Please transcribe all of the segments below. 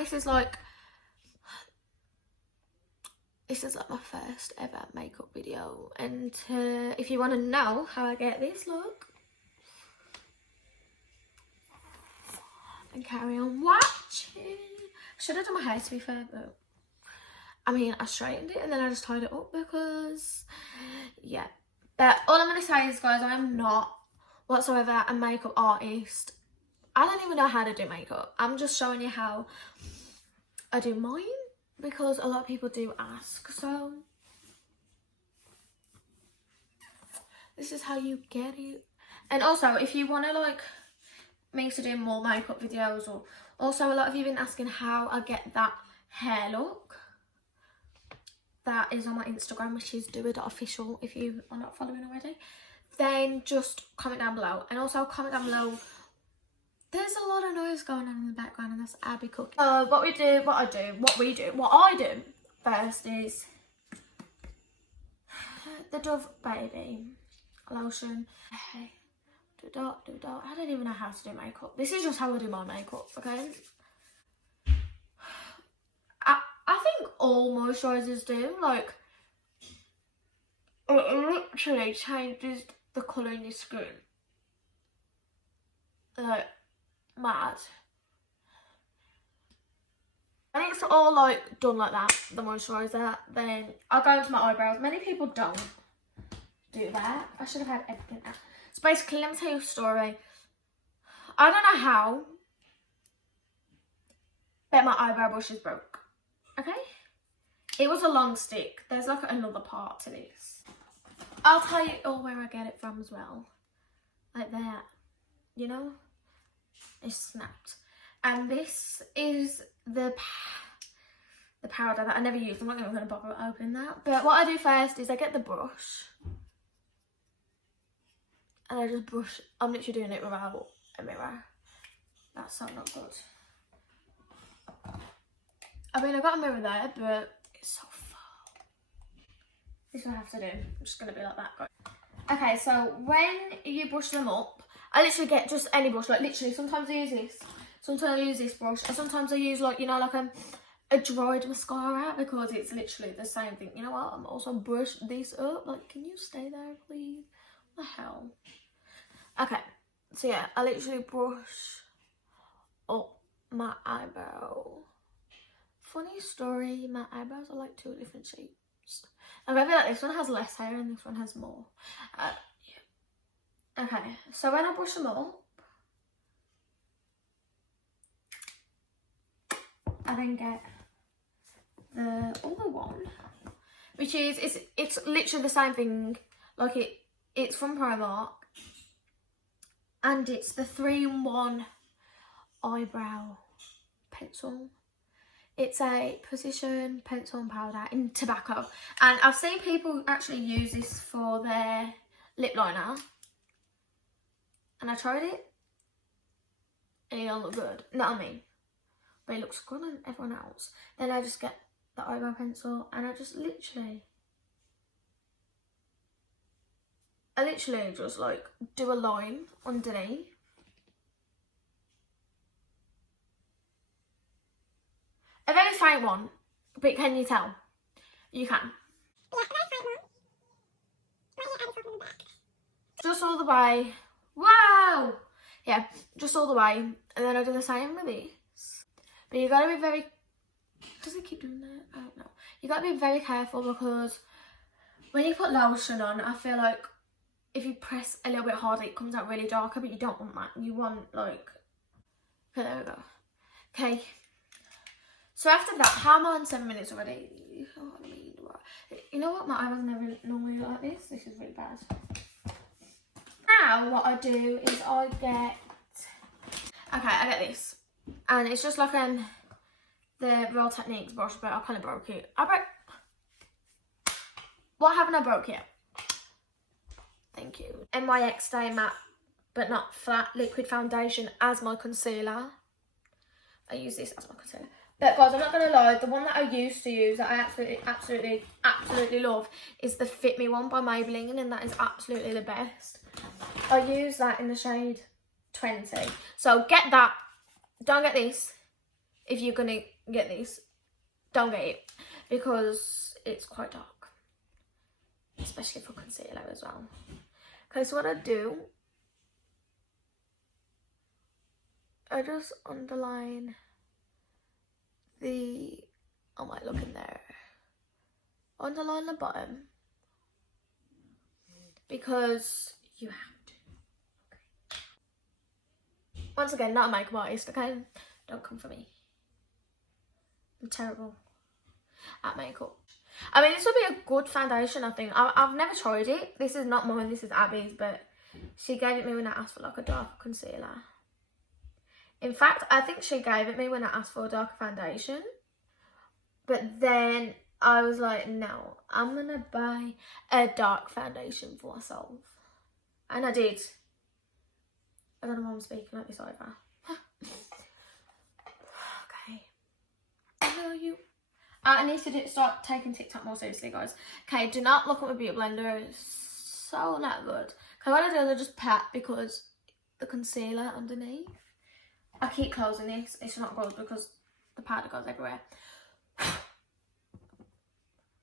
this is like my first ever makeup video, and if you want to know how I get this look, and carry on watching. Should have done my hair, to be fair, but I mean, I straightened it and then I just tied it up because, yeah. But all I'm going to say is, guys, I'm not whatsoever a makeup artist. I don't even know how to do makeup. I'm just showing you how I do mine because a lot of people do ask. So this is how you get it. And also, if you want to like me to do more makeup videos, or also a lot of you have been asking how I get that hair look, that is on my Instagram, which is dua.official. If you are not following already, then just comment down below. And also comment down below, there's a lot of noise going on in the background and that's Abby cooking. What I do first is the Dove Baby lotion. Okay. I don't even know how to do makeup. This is just how I do my makeup, okay? I think all moisturisers do, like, it literally changes the colour in your skin. Like, mad. When it's all like done like that, the moisturiser, then I'll go into my eyebrows. Many people don't do that. I should have had everything out. So basically, let me tell you a story. I don't know how, but my eyebrow brush is broke. Okay? It was a long stick. There's like another part to this. I'll tell you all where I get it from as well. Like that. You know? It's snapped. And this is the powder that I never use. I'm not even going to bother opening that. But what I do first is I get the brush. And I just brush. I'm literally doing it without a mirror. That's so not good. I mean, I've got a mirror there, but it's so far. This is what I have to do. I'm just going to be like that, guys. Okay, so when you brush them up, I literally get just any brush. Like, literally, sometimes I use this. Sometimes I use this brush. And sometimes I use, like, you know, like a dried mascara, because it's literally the same thing. You know what? I'm also brush this up. Like, can you stay there, please? What the hell? Okay, so yeah, I literally brush up my eyebrow. Funny story, my eyebrows are like two different shapes. I feel like this one has less hair and this one has more. Yeah. Okay, so when I brush them up, I then get the other one, which is, it's literally the same thing. Like it's from Primark. And it's the 3-in-1 eyebrow pencil. It's a precision pencil and powder in tobacco. And I've seen people actually use this for their lip liner. And I tried it. And it don't look good. Not on me. But it looks good on everyone else. Then I just get the eyebrow pencil and I literally just like do a line underneath. A very faint one, but can you tell? You can. Yeah, a very faint one. Just all the way. Wow! Yeah, just all the way. And then I do the same with this. But you gotta be very... Does it keep doing that? I don't know. You gotta be very careful because when you put lotion on, I feel like if you press a little bit harder, it comes out really darker, but you don't want that. You want, like... Okay, there we go. Okay. So after that, how am I on 7 minutes already? Oh, I mean, you know what? My eyebrows never normally look like this. This is really bad. Now, what I do is I get... Okay, I get this. And it's just like the Real Techniques brush, but I kind of broke it. What haven't I broke yet? Thank you. NYX Stay Matte, but not flat, liquid foundation as my concealer. I use this as my concealer. But guys, I'm not going to lie, the one that I used to use, that I absolutely love, is the Fit Me one by Maybelline, and that is absolutely the best. I use that in the shade 20. So get that. Don't get this. if you're gonna get this, don't get it, because it's quite dark, especially for concealer as well. Okay, so what I do, I just underline the, I might look in there, underline the bottom, because you have to. Okay. Once again, not a makeup artist, okay? Don't come for me. I'm terrible at makeup. I mean, this would be a good foundation, I think. I've never tried it. This is not mine, this is Abby's, but she gave it me when I asked for like a darker concealer. In fact, I think she gave it me when I asked for a darker foundation. But then I was like, no, I'm gonna buy a dark foundation for myself. And I did. I don't know why I'm speaking like this either. Okay. I know you. I need to start taking TikTok more seriously, guys. Okay, do not look at my beauty blender. It's so not good. Okay, what I do is I just pat because the concealer underneath. I keep closing this. It's not good because the powder goes everywhere.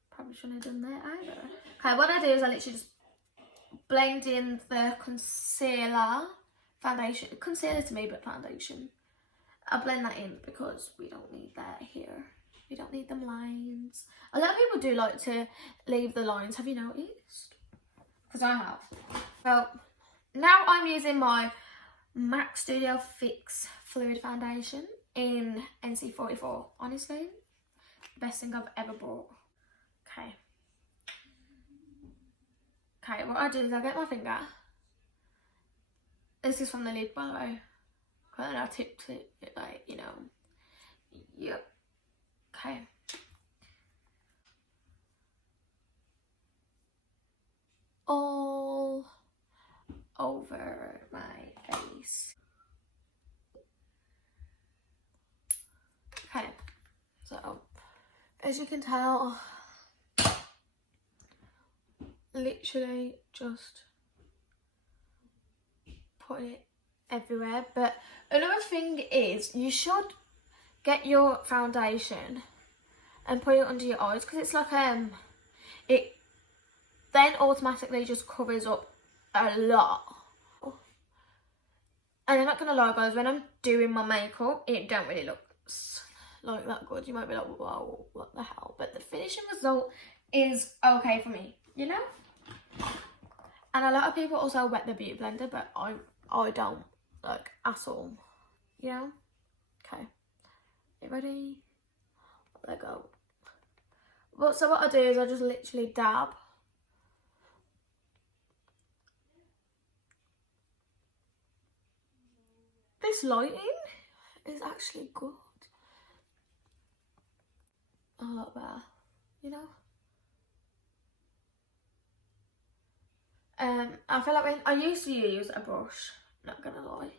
Probably shouldn't have done that either. Okay, what I do is I literally just blend in the concealer, foundation. Concealer to me, but foundation. I blend that in because we don't need that here. We don't need them lines. A lot of people do like to leave the lines. Have you noticed? Because I have. Well, now I'm using my MAC Studio Fix Fluid Foundation in NC44. Honestly, the best thing I've ever bought. Okay. Okay, what I do is I get my finger. This is from the lid, by the way. And I tipped it, like, you know. Yep. Okay. All over my face. Okay. So, as you can tell, literally just put it everywhere. But another thing is, you should get your foundation and put it under your eyes, because it's like it then automatically just covers up a lot. And I'm not gonna lie, guys, when I'm doing my makeup, it don't really look like that good. You might be like, whoa, what the hell? But the finishing result is okay for me, you know. And a lot of people also wet their beauty blender, but I don't, like, at all, you know. Okay, you ready? Let go. Well, so what I do is I just literally dab. This lighting is actually good. A lot better, you know. I feel like when I used to use a brush, not gonna lie.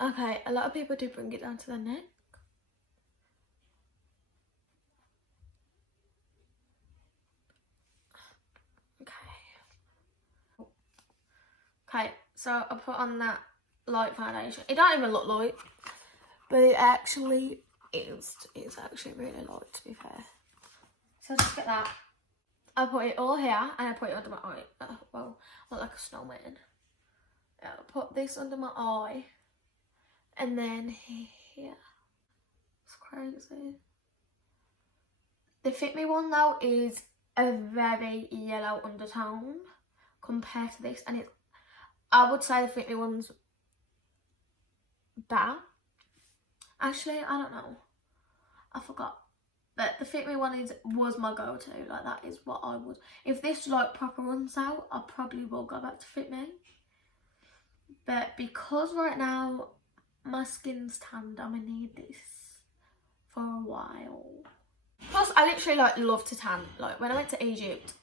Okay, a lot of people do bring it down to their neck. Okay, so I put on that light foundation. It don't even look light, but it actually is. It's actually really light, to be fair. So just get that. I put it all here and I put it under my eye. Well, I look like a snowman. I put this under my eye and then here. It's crazy. The Fit Me one though is a very yellow undertone compared to this, and I would say the Fit Me one's better. Actually, I don't know. I forgot. But the Fit Me one was my go-to. Like, that is what I would. If this like proper runs out, I probably will go back to Fit Me. But because right now my skin's tanned, I'm gonna need this for a while. Plus, I literally like love to tan. Like, when I went to Egypt,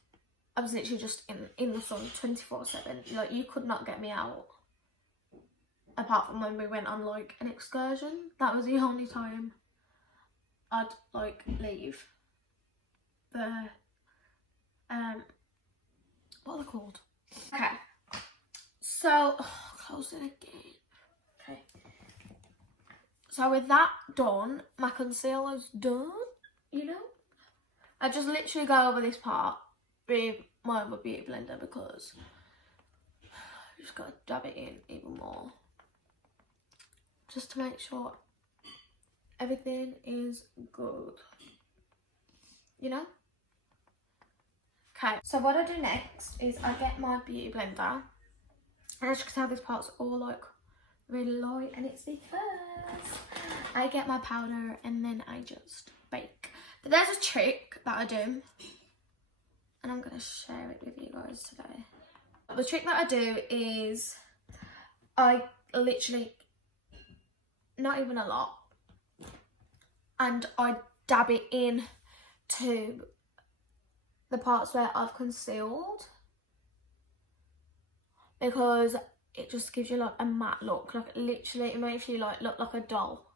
I was literally just in the sun 24/7. Like, you could not get me out. Apart from when we went on like an excursion. That was the only time I'd like leave the what are they called? Okay. So close it again. Okay. So with that done, my concealer's done, you know. I just literally go over this part with my other beauty blender because I just gotta dab it in even more. Just to make sure everything is good, you know. Okay, so what I do next is I get my beauty blender, and as you can tell, this part's all like really light, and it's because I get my powder and then I just bake. But there's a trick that I do, and I'm gonna share it with you guys today. The trick that I do is I literally, not even a lot, and I dab it in to the parts where I've concealed, because it just gives you like a matte look. Like literally, it makes you like look like a doll.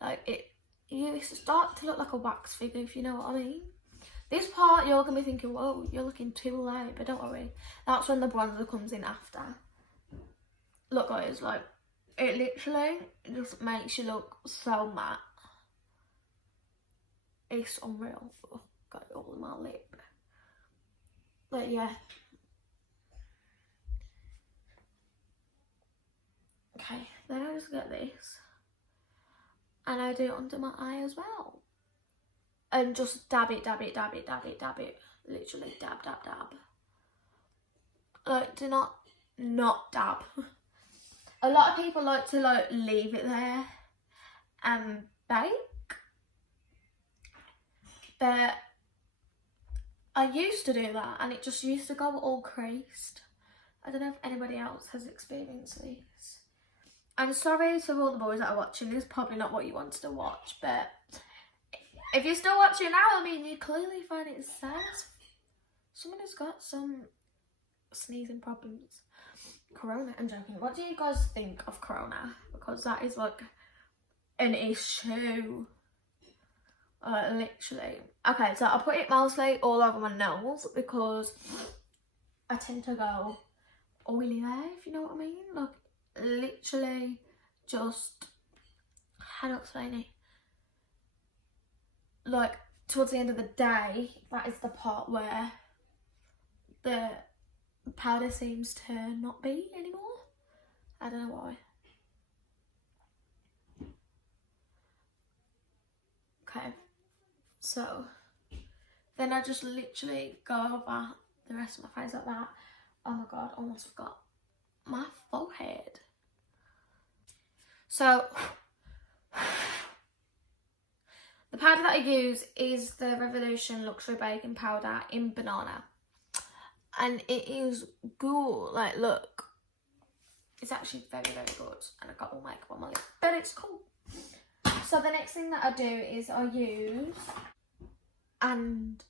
Like you start to look like a wax figure, if you know what I mean. This part you're gonna be thinking, whoa, you're looking too light, but don't worry, that's when the bronzer comes in after. Look guys, like it literally just makes you look so matte. It's unreal. Oh, got it all in my lip. But yeah. Okay, then I just get this and I do it under my eye as well. And just dab it, dab it, dab it, dab it, dab it. Literally dab, dab, dab. Like, do not dab. A lot of people like to like leave it there and bake. But I used to do that and it just used to go all creased. I don't know if anybody else has experienced this. I'm sorry to all the boys that are watching, this is probably not what you wanted to watch, but if you're still watching now, I mean, you clearly find it safe. Someone has got some sneezing problems. Corona, I'm joking. What do you guys think of Corona? Because that is like an issue. Literally. Okay, so I put it mostly all over my nose because I tend to go oily there, if you know what I mean. Like, literally just, how do I explain it? Like, towards the end of the day, that is the part where the powder seems to not be anymore. I don't know why. Okay, so then I just literally go over the rest of my face like that. Oh my god, almost forgot my forehead. So the powder that I use is the Revolution Luxury Baking Powder in Banana. And it is good. Like, look. It's actually very, very good. And I got all makeup on my lip. But it's cool. So the next thing that I do is I use... And...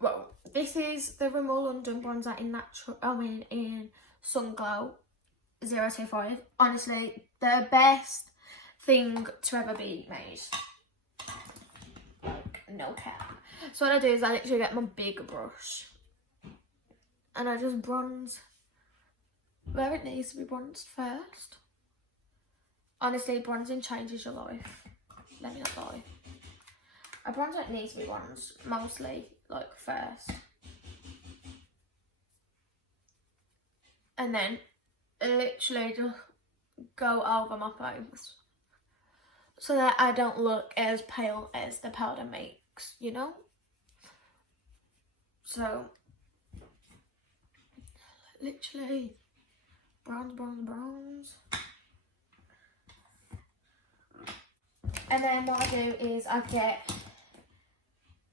Well, this is the Rimmel London Bronzer in Sun Glow 025. Honestly, the best thing to ever be made. Like, no cap. So what I do is I literally get my big brush and I just bronze where it needs to be bronzed first. Honestly, bronzing changes your life. Let me not lie. I bronze where it needs to be bronzed, mostly, like, first. And then literally just go over my face so that I don't look as pale as the powder makes, you know? So, literally, bronze, bronze, bronze. And then what I do is I get,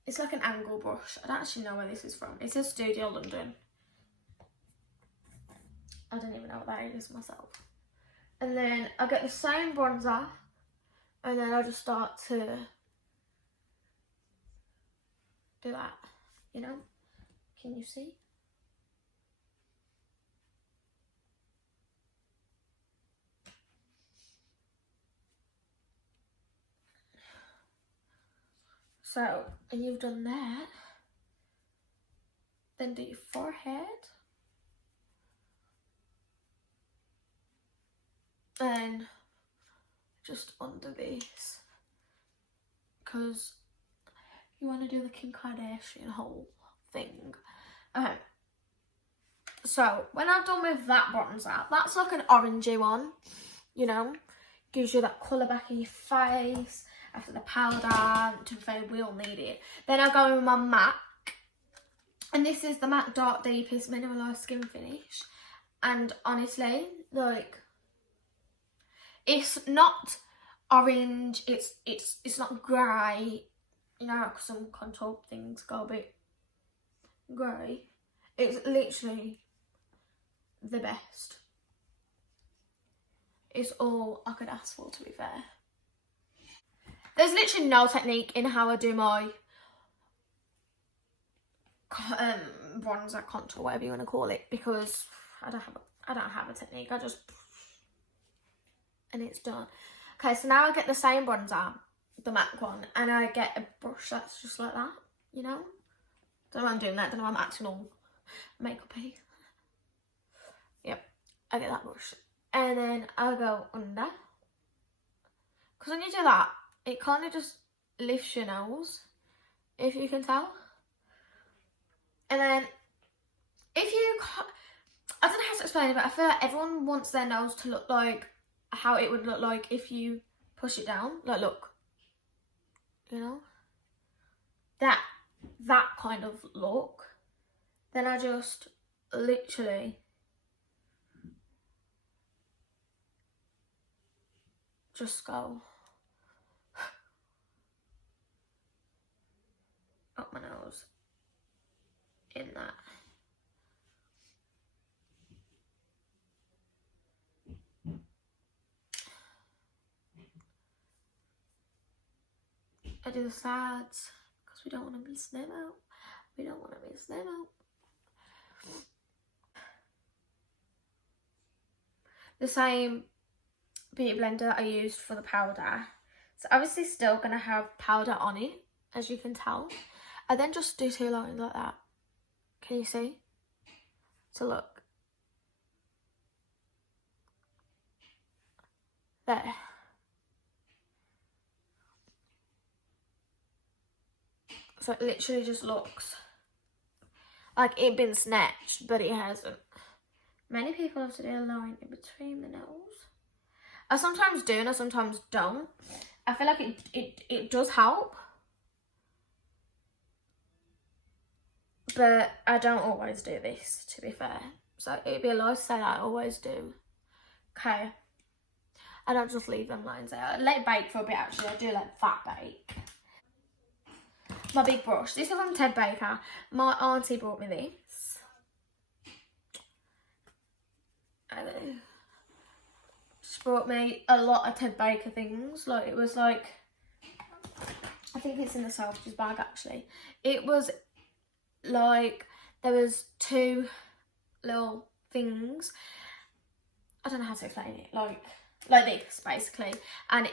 it's like an angle brush. I don't actually know where this is from. It says Studio London. I don't even know what that is myself. And then I get the same bronzer and then I just start to do that, you know? Can you see? So, and you've done that, then do your forehead. And just under this, because you want to do the Kim Kardashian whole thing. Okay. So when I've done with that bronzer, that's like an orangey one, you know, gives you that colour back in your face after the powder. To be fair, we all need it. Then I go in with my MAC, and this is the MAC Dark Deepest Mineralize Skinfinish. And honestly, like, it's not orange, it's not grey, you know, because some contour things go a bit grey. It's literally the best. It's all I could ask for, to be fair. There's literally no technique in how I do my bronzer, contour, whatever you want to call it, because I don't have a technique. I just, and it's done. Okay, so now I get the same bronzer, the MAC one, and I get a brush that's just like that, you know. Don't know why I'm doing that. Don't know why I'm acting all makeup-y. Yep, I get that brush, and then I go under, because when you do that, it kind of just lifts your nose, if you can tell. And then if you, I don't know how to explain it, but I feel like everyone wants their nose to look like how it would look like if you push it down. Like, look, you know, that kind of look. Then I just literally just go up my nose in that. I do the sides because we don't want to miss them out. We don't want to miss them out. The same beauty blender I used for the powder. So obviously still going to have powder on it, as you can tell. I then just do two lines like that. Can you see? So look. There. So it literally just looks like it been snatched, but it hasn't. Many people have to do a line in between the nose. I sometimes do and I sometimes don't. I feel like it does help, but I don't always do this, to be fair. So it'd be a lie to say that I always do. Okay. I don't just leave them lines there. I let it bake for a bit, actually. I do let that bake. My big brush. This is from Ted Baker. My auntie brought me this. She brought me a lot of Ted Baker things. Like, it was like, I think it's in the Selfridges bag, actually. It was like, there was two little things. I don't know how to explain it. Like this, basically. And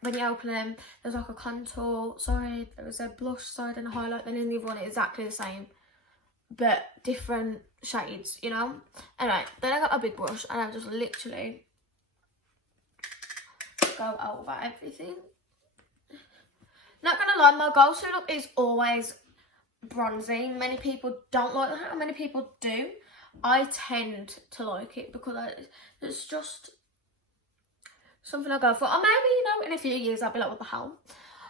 when you open them, there's like a contour side, there was a blush side and a highlight, then in the other one it's exactly the same, but different shades, you know. Anyway, then I got a big brush and I just literally go over everything. Not gonna lie, my go-to look is always bronzy. Many people don't like that, and many people do. I tend to like it because it's just something I go for. Or maybe, you know, in a few years I'll be like, what the hell?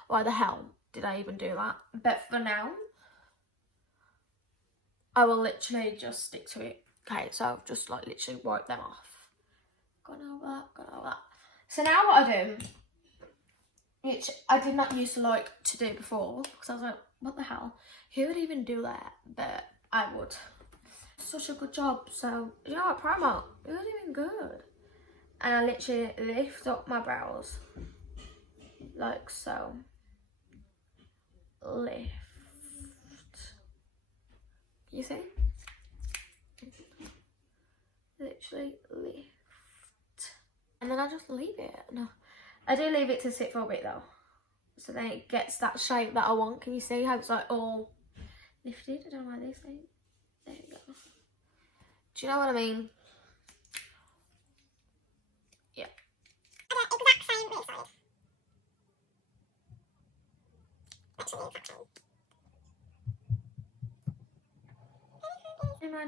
Why the hell did I even do that? But for now, I will literally just stick to it. Okay, so just like literally wipe them off. Gone over that. So now what I do, which I did not used to like to do before, because I was like, what the hell? Who would even do that? But I would. Such a good job. So, you know what, promo, it was even good. And I literally lift up my brows like so. Lift. You see? Literally lift. And then I just leave it. No, I do leave it to sit for a bit though. So then it gets that shape that I want. Can you see how it's like all lifted? I don't know why they say. There you go. Do you know what I mean? Yeah. Exact same way, sorry.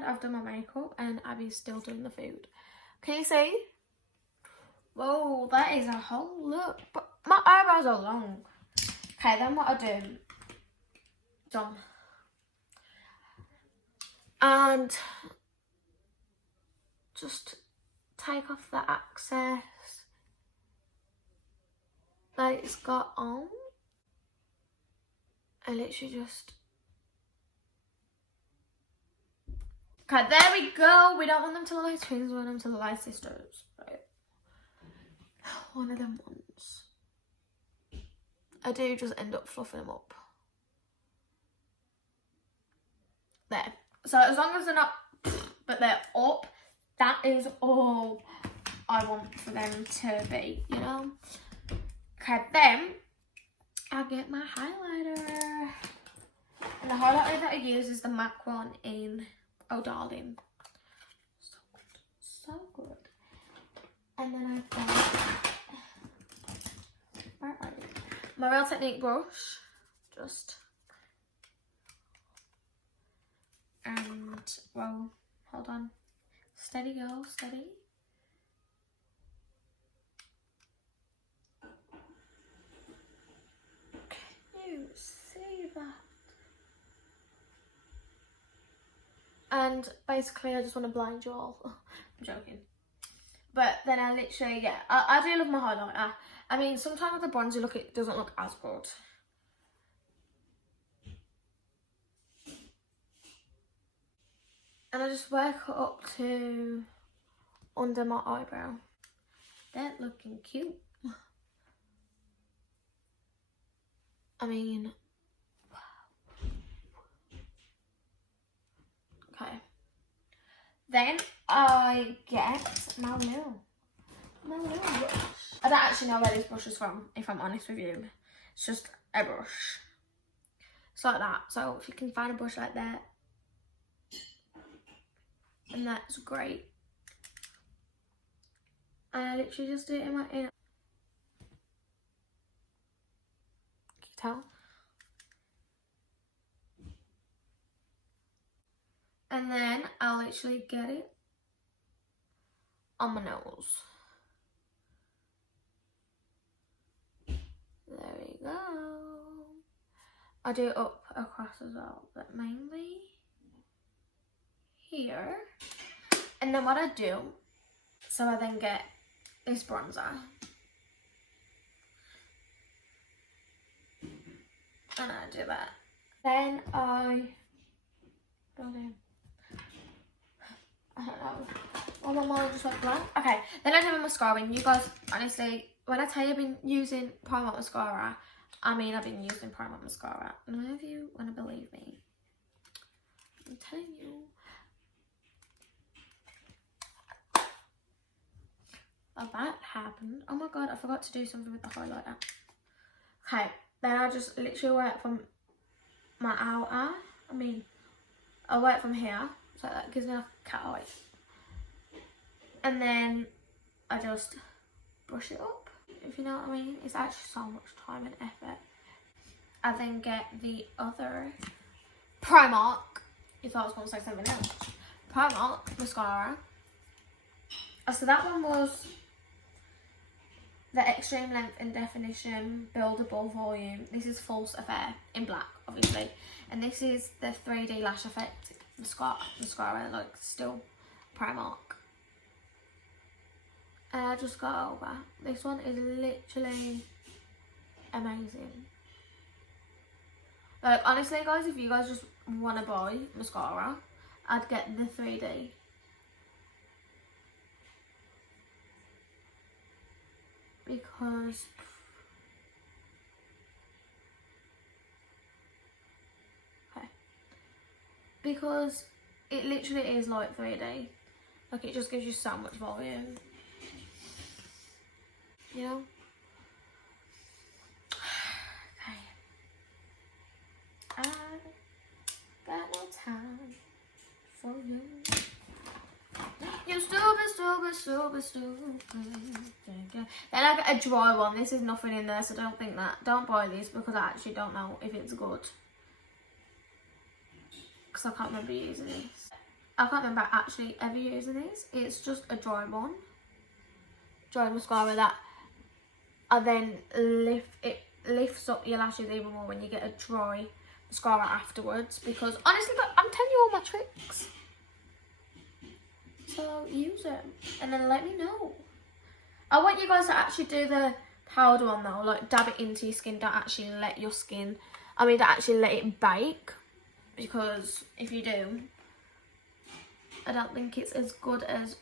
I've done my makeup and Abby's still doing the food. Can you see? Whoa, that is a whole look. But my eyebrows are long. Okay, then what I do, done. And just take off the excess that it's got on. And literally just... Okay, there we go. We don't want them to look like twins, we want them to look like sisters. Right? One of them ones. I do just end up fluffing them up. There. So as long as they're not, but they're up, that is all I want for them to be, you know? Okay, then I'll get my highlighter. And the highlighter that I use is the MAC one in Oh Darling. So good. So good. And then I've got, where are you? My Real Technique brush. Just, and, well, hold on. Steady, girl, steady. Can you see that? And basically I just want to blind you all. I'm joking. But then I literally, yeah, I do love my highlighter. I mean, sometimes with the bronzer look, it doesn't look as good. And I just work it up to under my eyebrow. They're looking cute. I mean, wow. Okay. Then I get my little brush. I don't actually know where this brush is from, if I'm honest with you. It's just a brush. It's like that. So if you can find a brush like that, and that's great. And I literally just do it in my ear. Can you tell? And then I'll literally get it on my nose. There we go. I do it up across as well, but mainly here. And then what I do, so I then get this bronzer. And I do that. Then I go in. I don't know. Oh, my mind just went blank. Okay, then I do my mascara. And you guys, honestly, when I tell you I've been using Primark mascara, I mean I've been using Primark mascara. None of you want to believe me. I'm telling you. Oh, that happened. Oh my god, I forgot to do something with the highlighter. Okay, then I just literally work from my outer. I work from here. So that gives me like a cat eye. And then I just brush it up, if you know what I mean. It's actually so much time and effort. I then get the other Primark, you thought I was going to say something else, Primark mascara. So that one was the Extreme Length and Definition Buildable Volume. This is False Affair in black, obviously. And this is the 3D Lash Effect mascara, like still Primark. And I just got over. This one is literally amazing. Like, honestly guys, if you guys just want to buy mascara, I'd get the 3D. Because because it literally is like 3D. Like, it just gives you so much volume, you know. Okay, I got no time for you. You stupid stupid, stupid, stupid. Then I get a dry one. This is nothing in there, so don't buy this because I actually don't know if it's good. Because I can't remember using this. I can't remember actually ever using this. It's just a dry one. Dry mascara that I then lifts up your lashes even more when you get a dry mascara afterwards. Because honestly, I'm telling you all my tricks. So use it and then let me know. I want you guys to actually do the powder one though. Like dab it into your skin. Don't actually let your skin, don't actually let it bake. Because if you do, I don't think it's as good as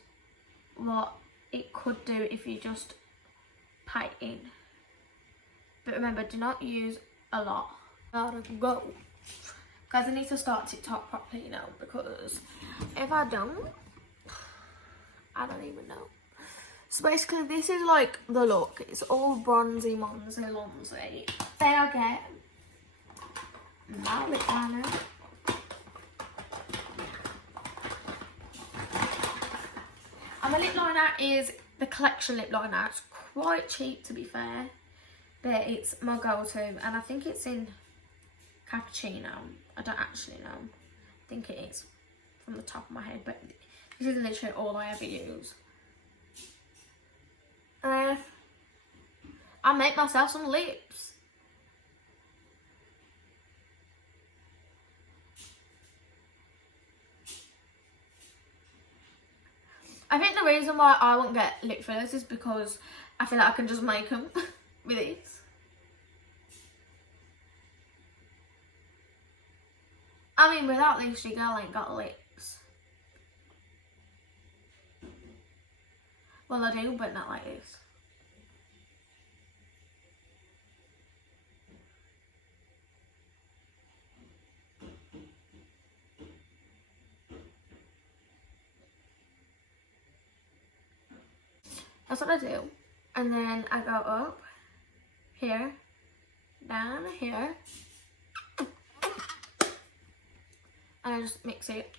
what it could do if you just pat it in. But remember, do not use a lot. Gotta go. Guys, I need to start TikTok properly, because if I don't even know. So basically, this is like the look. It's all bronzy, monsy. Then I get my lip liner. And my lip liner is the Collection lip liner. It's quite cheap, to be fair, but it's my go-to, and I think it's in Cappuccino. I don't actually know. I think it is from the top of my head, but this is literally all I ever use. I make myself some lips. I think the reason why I won't get lip fillers is because I feel like I can just make them with these. Without these, your girl ain't got lips. Well, I do, but not like this. That's what I do. And then I go up here, down here, and I just mix it.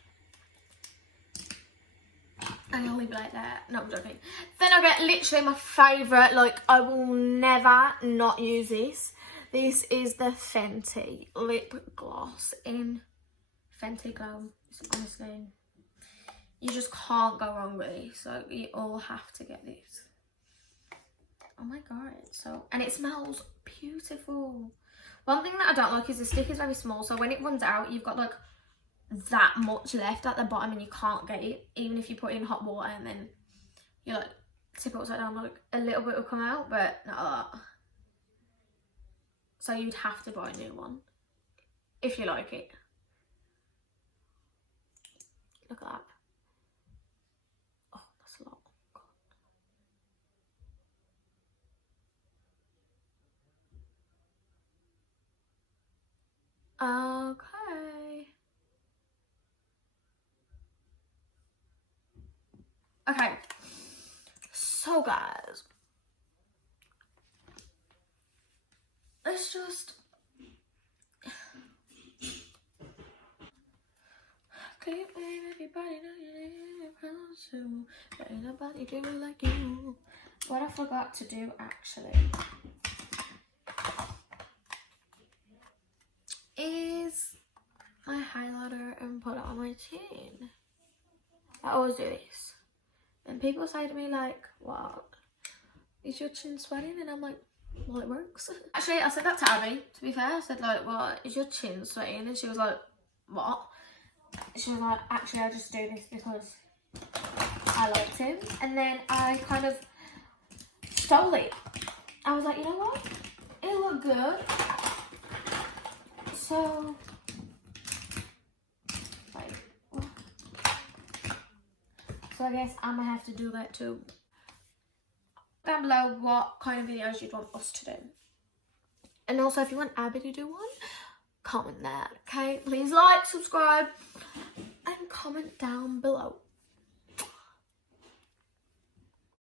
And I'll leave it like that. No, I'm joking. Then I get literally my favourite, like I will never not use this. This is the Fenty lip gloss in Fenty Glow. It's honestly, you just can't go wrong with this. So you all have to get this. Oh my god, and it smells beautiful. One thing that I don't like is the stick is very small, so when it runs out, you've got like that much left at the bottom and you can't get it, even if you put it in hot water and then you like tip it upside down, like a little bit will come out, but not a lot. So you'd have to buy a new one if you like it. Look at that. Oh, that's a lot. Okay. Okay. So guys, let's just everybody know your name, so but ain't nobody do it like you. What I forgot to do actually is my highlighter and put it on my chin. I always do this. And people say to me like, what? Is your chin sweating? And I'm like, well, it works. Actually, I said that to Abby, to be fair. I said like, what, is your chin sweating? And she was like, what? She was like, actually, I just do this because I like to. And then I kind of stole it. I was like, you know what? It looked good. So, I guess I'm gonna have to do that too. Down below what kind of videos you'd want us to do. And also if you want Abby to do one, comment that, okay? Please like, subscribe, and comment down below.